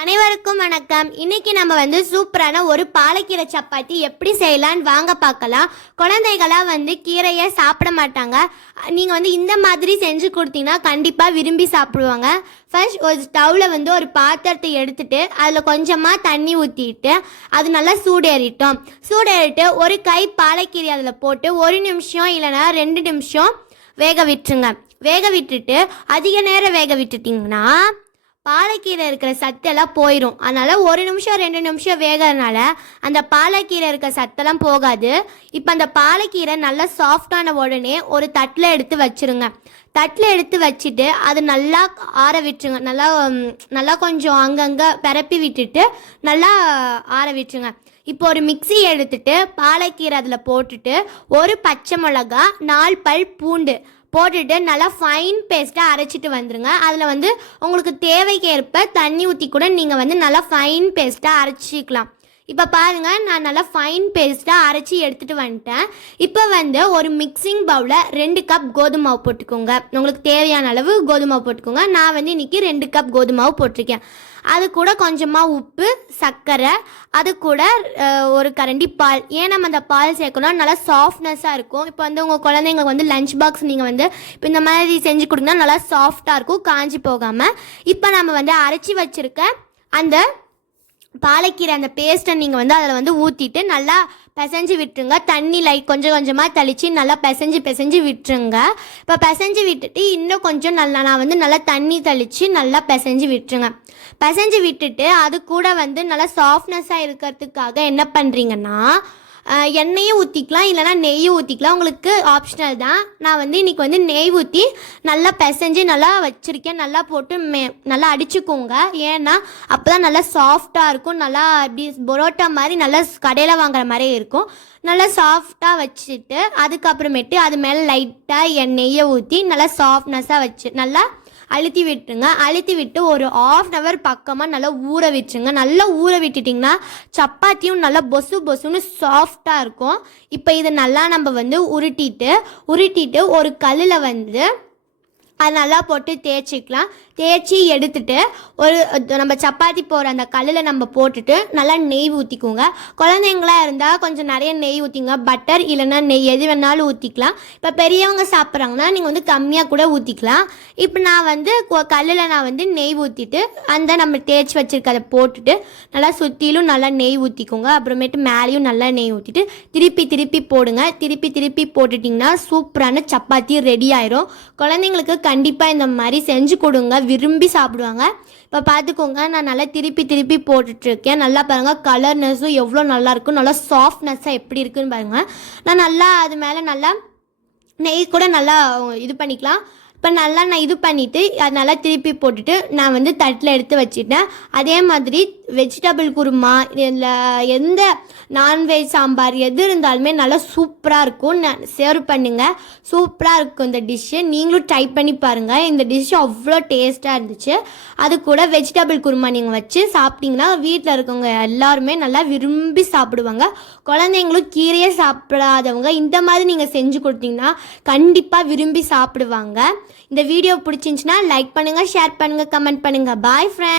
அனைவருக்கும் வணக்கம். இன்னைக்கு நம்ம வந்து சூப்பரான ஒரு பாலக்கீரை சப்பாத்தி எப்படி செய்யலான்னு வாங்க பார்க்கலாம். குழந்தைகளாம் வந்து கீரையை சாப்பிட மாட்டாங்க. நீங்கள் வந்து இந்த மாதிரி செஞ்சு கொடுத்தீங்கன்னா கண்டிப்பாக விரும்பி சாப்பிடுவாங்க. ஃபர்ஸ்ட் ஒரு ஸ்டவ்வில் வந்து ஒரு பாத்திரத்தை எடுத்துட்டு அதில் கொஞ்சமாக தண்ணி ஊற்றிட்டு அது நல்லா சூடேறிட்டோம். சூடேறிட்டு ஒரு கை பாலக்கீரை அதில் போட்டு ஒரு நிமிஷம் இல்லைன்னா ரெண்டு நிமிஷம் வேக விட்டுருங்க. வேக விட்டுட்டு அதிக நேரம் வேக விட்டுட்டிங்கன்னா பாலக்கீரை இருக்கிற சத்தெல்லாம் போயிடும் அதனால் ஒரு நிமிஷம் ரெண்டு நிமிஷம் வேகிறதுனால அந்த பாலக்கீரை இருக்கிற சத்தெல்லாம் போகாது. இப்போ அந்த பாலக்கீரை நல்லா சாஃப்டான உடனே ஒரு தட்டில் எடுத்து வச்சுருங்க. தட்டில் எடுத்து வச்சுட்டு அது நல்லா ஆற விட்டுருங்க. நல்லா நல்லா கொஞ்சம் அங்கங்கே பரப்பி விட்டுட்டு நல்லா ஆற விட்டுருங்க. இப்போ ஒரு மிக்ஸி எடுத்துட்டு பாலக்கீரை அதில் போட்டுட்டு ஒரு பச்சை மிளகா நாலு பல் பூண்டு போட்டுட்டு நல்லா ஃபைன் பேஸ்ட்டாக அரைச்சிட்டு வந்துருங்க. அதில் வந்து உங்களுக்கு தேவைக்கு ஏற்ப தண்ணி ஊற்றி கூட நீங்கள் வந்து நல்லா ஃபைன் பேஸ்ட்டாக அரைச்சிக்கலாம். இப்போ பாருங்க நான் நல்லா ஃபைன் பேஸ்ட்டாக அரைச்சி எடுத்துகிட்டு வந்துட்டேன். இப்போ வந்து ஒரு மிக்சிங் பவுலில் ரெண்டு கப் கோதுமை மாவு போட்டுக்கோங்க. உங்களுக்கு தேவையான அளவு கோதுமை மாவு போட்டுக்கோங்க. நான் வந்து இன்றைக்கி ரெண்டு கப் கோதுமை மாவு போட்டிருக்கேன். அது கூட கொஞ்சமாக உப்பு சர்க்கரை அது கூட ஒரு கரண்டி பால். ஏன் நம்ம அந்த பால் சேர்க்கணும் நல்லா சாஃப்ட்னஸாக இருக்கும். இப்போ வந்து உங்கள் குழந்தைங்களுக்கு வந்து லஞ்ச் பாக்ஸ் நீங்கள் வந்து இப்போ இந்த மாதிரி செஞ்சு கொடுங்கன்னா நல்லா சாஃப்டாக இருக்கும் காஞ்சி போகாமல் இப்போ நம்ம வந்து அரைச்சி வச்சுருக்க அந்த பாலக்கீரை அந்த பேஸ்ட்டை நீங்கள் வந்து அதில் வந்து ஊற்றிட்டு நல்லா பிசைஞ்சு விட்டுருங்க. தண்ணி லைட் கொஞ்சம் கொஞ்சமாக தெளித்து நல்லா பிசைஞ்சு பிசைஞ்சு விட்டுருங்க. இப்போ பிசைஞ்சு விட்டுட்டு இன்னும் கொஞ்சம் நல்லா நான் வந்து நல்லா தண்ணி தெளித்து நல்லா பிசைஞ்சு விட்டுருங்க. பிசைஞ்சு விட்டுட்டு அது கூட வந்து நல்லா சாஃப்ட்னஸாக இருக்கிறதுக்காக என்ன பண்ணுறீங்கன்னா எண்ணெயும் ஊற்றிக்கலாம் இல்லைனா நெய்யும் ஊற்றிக்கலாம் உங்களுக்கு ஆப்ஷனல் தான். நான் வந்து இன்றைக்கி வந்து நெய் ஊற்றி நல்லா பிசைஞ்சு நல்லா வச்சுருக்கேன். நல்லா போட்டு மே நல்லா அடிச்சுக்கோங்க. ஏன்னா அப்போ தான் நல்லா சாஃப்டாக இருக்கும். நல்லா அப்படி பரோட்டா மாதிரி நல்லா கடையில் வாங்குற மாதிரி இருக்கும். நல்லா சாஃப்டாக வச்சுட்டு அதுக்கப்புறமேட்டு அது மேலே லைட்டாக எண்ணெயை ஊற்றி நல்லா சாஃப்ட்னஸாக வச்சு நல்லா அழுத்தி விட்டுருங்க. அழுத்தி விட்டு ஒரு ஆஃப் அன் ஹவர் பக்கமாக நல்லா ஊற விட்டுருங்க. நல்லா ஊற விட்டுட்டிங்கன்னா சப்பாத்தியும் நல்லா பொசு பொசுன்னு சாஃப்டாக இருக்கும். இப்போ இதை நல்லா நம்ம வந்து உருட்டிட்டு உருட்டிட்டு ஒரு கல்லில் வந்து அது நல்லா போட்டு தேய்ச்சிக்கலாம். தேய்ச்சி எடுத்துட்டு ஒரு நம்ம சப்பாத்தி போகிற அந்த கல்லில் நம்ம போட்டுட்டு நல்லா நெய் ஊற்றிக்குங்க குழந்தைங்களா இருந்தால் கொஞ்சம் நிறைய நெய் ஊற்றிங்க பட்டர் இல்லைன்னா நெய் எது வேணாலும் ஊற்றிக்கலாம் இப்போ பெரியவங்க சாப்பிட்றாங்கன்னா நீங்கள் வந்து கம்மியாக கூட ஊற்றிக்கலாம் இப்போ நான் வந்து கல்லில் நான் வந்து நெய் ஊற்றிட்டு அந்த நம்ம தேய்ச்சி வச்சுருக்கதை போட்டுட்டு நல்லா சுற்றிலும் நல்லா நெய் ஊற்றிக்கோங்க அப்புறமேட்டு மேலேயும் நல்லா நெய் ஊற்றிட்டு திருப்பி திருப்பி போடுங்க. திருப்பி திருப்பி போட்டுட்டிங்கன்னா சூப்பரான சப்பாத்தி ரெடி ஆயிரும். குழந்தைங்களுக்கு கண்டிப்பாக இந்த மாதிரி செஞ்சு கொடுங்க. விரும்பி சாப்பிடுவாங்க. இப்போ பார்த்துக்கோங்க நான் நல்லா திருப்பி திருப்பி போட்டுட்ருக்கேன். நல்லா பாருங்கள் கலர்னஸும் எவ்வளோ நல்லாயிருக்கும் நல்லா சாஃப்ட்னஸ்ஸாக எப்படி இருக்குன்னு பாருங்கள் நான் நல்லா அது மேலே நல்லா நெய் கூட நல்லா இது பண்ணிக்கலாம். இப்போ நல்லா நான் இது பண்ணிவிட்டு அது நல்லா திருப்பி போட்டுட்டு நான் வந்து தட்டில் எடுத்து வச்சிட்டேன். அதே மாதிரி வெஜிடபிள் குருமா இல்லை எந்த நான்வெஜ் சாம்பார் எது இருந்தாலுமே நல்லா சூப்பராக இருக்கும். நான் சேர்வ் பண்ணுங்கள் சூப்பராக இருக்கும் இந்த டிஷ்ஷு நீங்களும் ட்ரை பண்ணி பாருங்கள் இந்த டிஷ்ஷு அவ்வளோ டேஸ்ட்டாக இருந்துச்சு. அது கூட வெஜிடபிள் குருமா நீங்கள் வச்சு சாப்பிட்டீங்கன்னா வீட்டில் இருக்கவங்க எல்லாருமே நல்லா விரும்பி சாப்பிடுவாங்க. குழந்தைங்களும் கீரையே சாப்பிடாதவங்க இந்த மாதிரி நீங்கள் செஞ்சு கொடுத்தீங்கன்னா கண்டிப்பாக விரும்பி சாப்பிடுவாங்க. இந்த வீடியோ பிடிச்சிருந்துச்சுன்னா லைக் பண்ணுங்கள் ஷேர் பண்ணுங்கள் கமெண்ட் பண்ணுங்கள் பாய் ஃப்ரெண்ட்